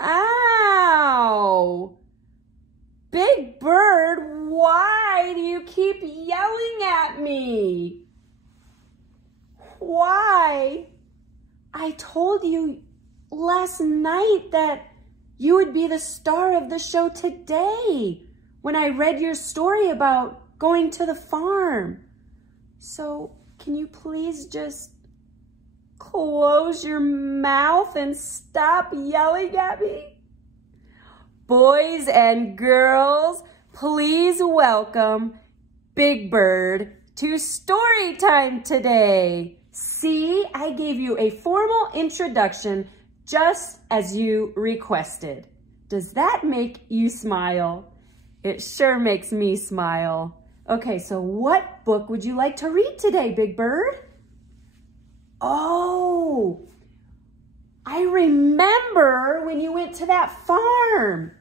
Ow! Big Bird, why do you keep yelling at me? Why? I told you last night that you would be the star of the show today when I read your story about going to the farm. So can you please just close your mouth and stop yelling at me? Boys and girls, please welcome Big Bird to Storytime today. See, I gave you a formal introduction just as you requested. Does that make you smile? It sure makes me smile. Okay, so what book would you like to read today, Big Bird? Oh, I remember when you went to that farm.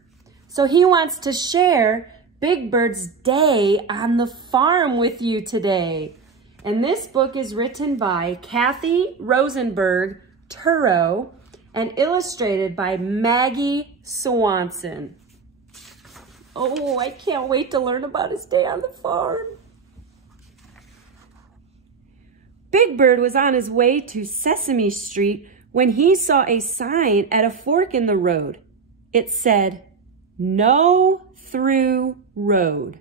So he wants to share Big Bird's day on the farm with you today. And this book is written by Cathi Rosenberg-Turow and illustrated by Maggie Swanson. Oh, I can't wait to learn about his day on the farm. Big Bird was on his way to Sesame Street when he saw a sign at a fork in the road. It said, "No through road."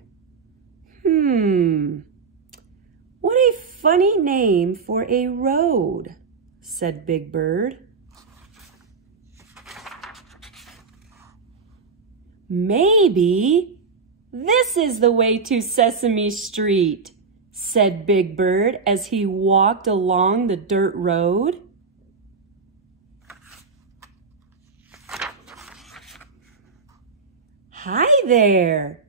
What a funny name for a road, said Big Bird. Maybe this is the way to Sesame Street, said Big Bird as he walked along the dirt road. Hi there,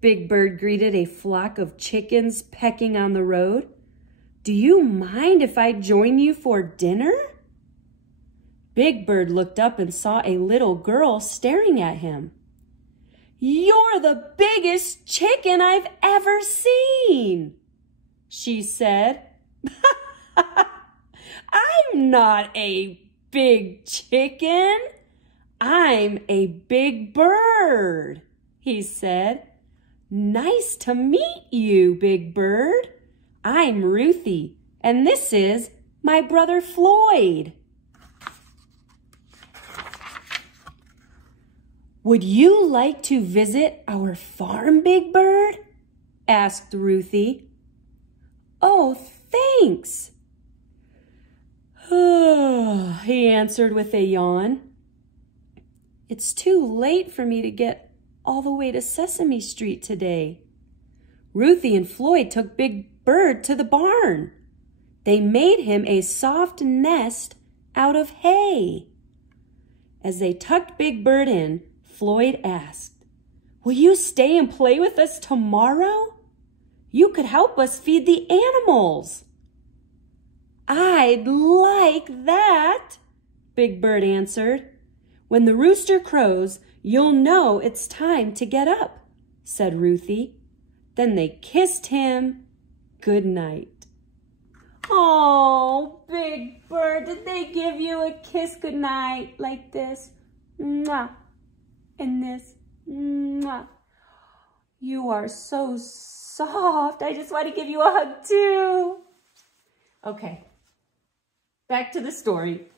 Big Bird greeted a flock of chickens pecking on the road. Do you mind if I join you for dinner? Big Bird looked up and saw a little girl staring at him. You're the biggest chicken I've ever seen, she said. I'm not a big chicken. I'm a big bird, he said. Nice to meet you, Big Bird. I'm Ruthie, and this is my brother Floyd. Would you like to visit our farm, Big Bird? Asked Ruthie. Oh, thanks, he answered with a yawn. It's too late for me to get all the way to Sesame Street today. Ruthie and Floyd took Big Bird to the barn. They made him a soft nest out of hay. As they tucked Big Bird in, Floyd asked, "Will you stay and play with us tomorrow? You could help us feed the animals." I'd like that, Big Bird answered. When the rooster crows, you'll know it's time to get up, said Ruthie. Then they kissed him good night. Oh, Big Bird, did they give you a kiss goodnight like this? Mwah. And this. Mwah. You are so soft. I just want to give you a hug too. Okay, back to the story.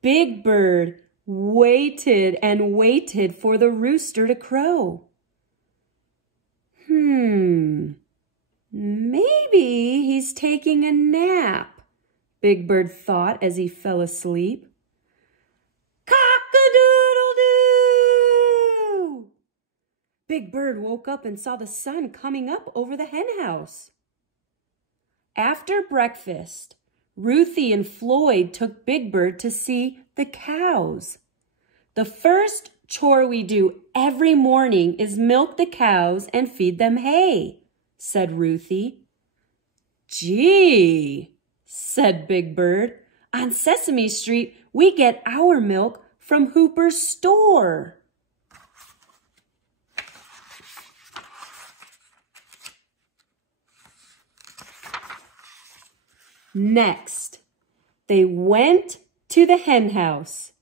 Big Bird waited and waited for the rooster to crow. Maybe he's taking a nap, Big Bird thought as he fell asleep. Cock-a-doodle-doo! Big Bird woke up and saw the sun coming up over the hen house. After breakfast, Ruthie and Floyd took Big Bird to see the cows. The first chore we do every morning is milk the cows and feed them hay, said Ruthie. Gee, said Big Bird, on Sesame Street we get our milk from Hooper's store. Next, They went to the hen house.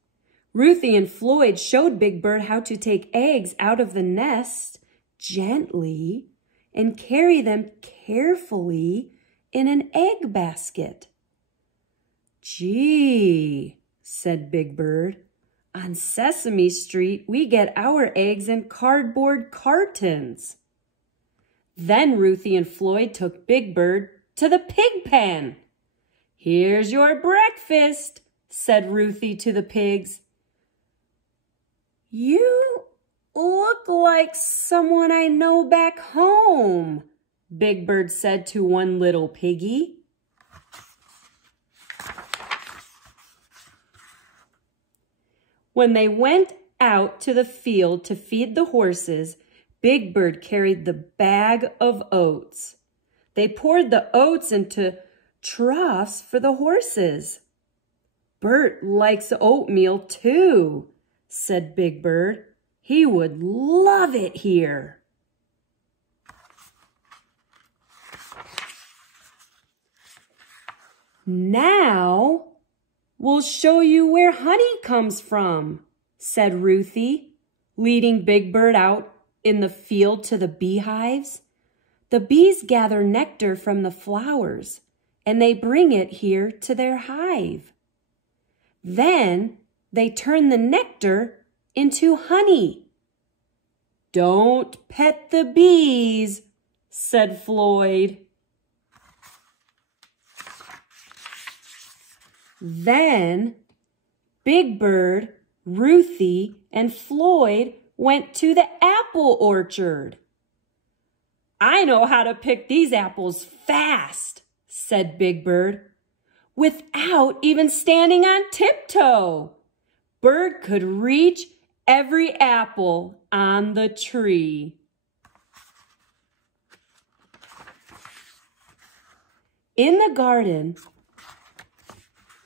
Ruthie and Floyd showed Big Bird how to take eggs out of the nest gently and carry them carefully in an egg basket. "Gee," said Big Bird, "on Sesame Street, we get our eggs in cardboard cartons." Then Ruthie and Floyd took Big Bird to the pig pen. "Here's your breakfast," said Ruthie to the pigs. "You look like someone I know back home," Big Bird said to one little piggy. When they went out to the field to feed the horses, Big Bird carried the bag of oats. They poured the oats into troughs for the horses. "Bert likes oatmeal too," said Big Bird. "He would love it here." "Now we'll show you where honey comes from," said Ruthie, leading Big Bird out in the field to the beehives. "The bees gather nectar from the flowers, and they bring it here to their hive. Then they turn the nectar into honey." "Don't pet the bees," said Floyd. Then Big Bird, Ruthie, and Floyd went to the apple orchard. "I know how to pick these apples fast," said Big Bird, "without even standing on tiptoe. Bird could reach every apple on the tree." In the garden,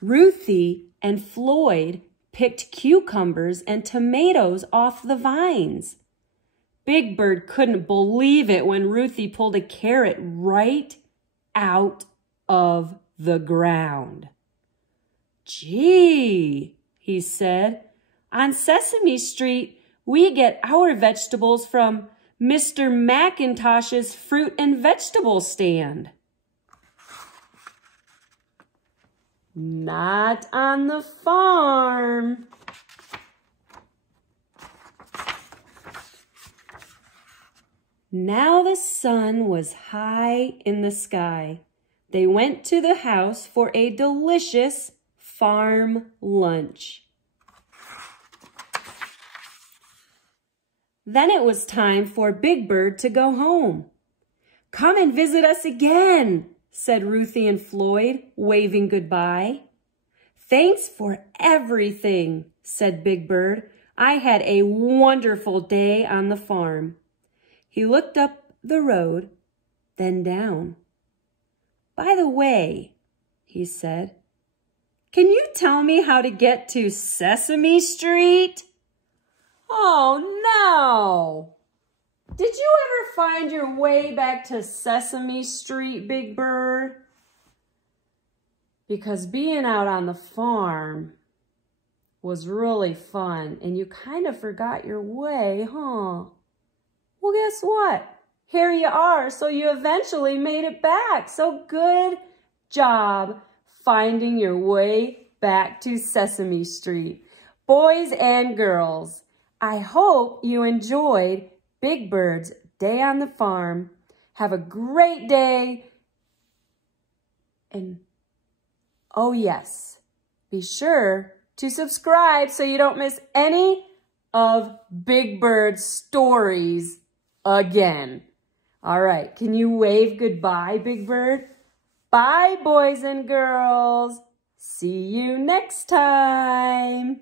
Ruthie and Floyd picked cucumbers and tomatoes off the vines. Big Bird couldn't believe it when Ruthie pulled a carrot right out of the ground. "Gee," he said, "on Sesame Street, we get our vegetables from Mr. McIntosh's fruit and vegetable stand." "Not on the farm." Now the sun was high in the sky. They went to the house for a delicious farm lunch. Then it was time for Big Bird to go home. "Come and visit us again," said Ruthie and Floyd, waving goodbye. "Thanks for everything," said Big Bird. "I had a wonderful day on the farm." He looked up the road, then down. "By the way," he said, "can you tell me how to get to Sesame Street?" "Oh, no! Did you ever find your way back to Sesame Street, Big Bird? Because being out on the farm was really fun, and you kind of forgot your way, huh? Well, guess what? Here you are, so you eventually made it back. So good job finding your way back to Sesame Street. Boys and girls, I hope you enjoyed Big Bird's day on the farm. Have a great day. And, oh yes, be sure to subscribe so you don't miss any of Big Bird's stories again. All right, can you wave goodbye, Big Bird? Bye, boys and girls. See you next time.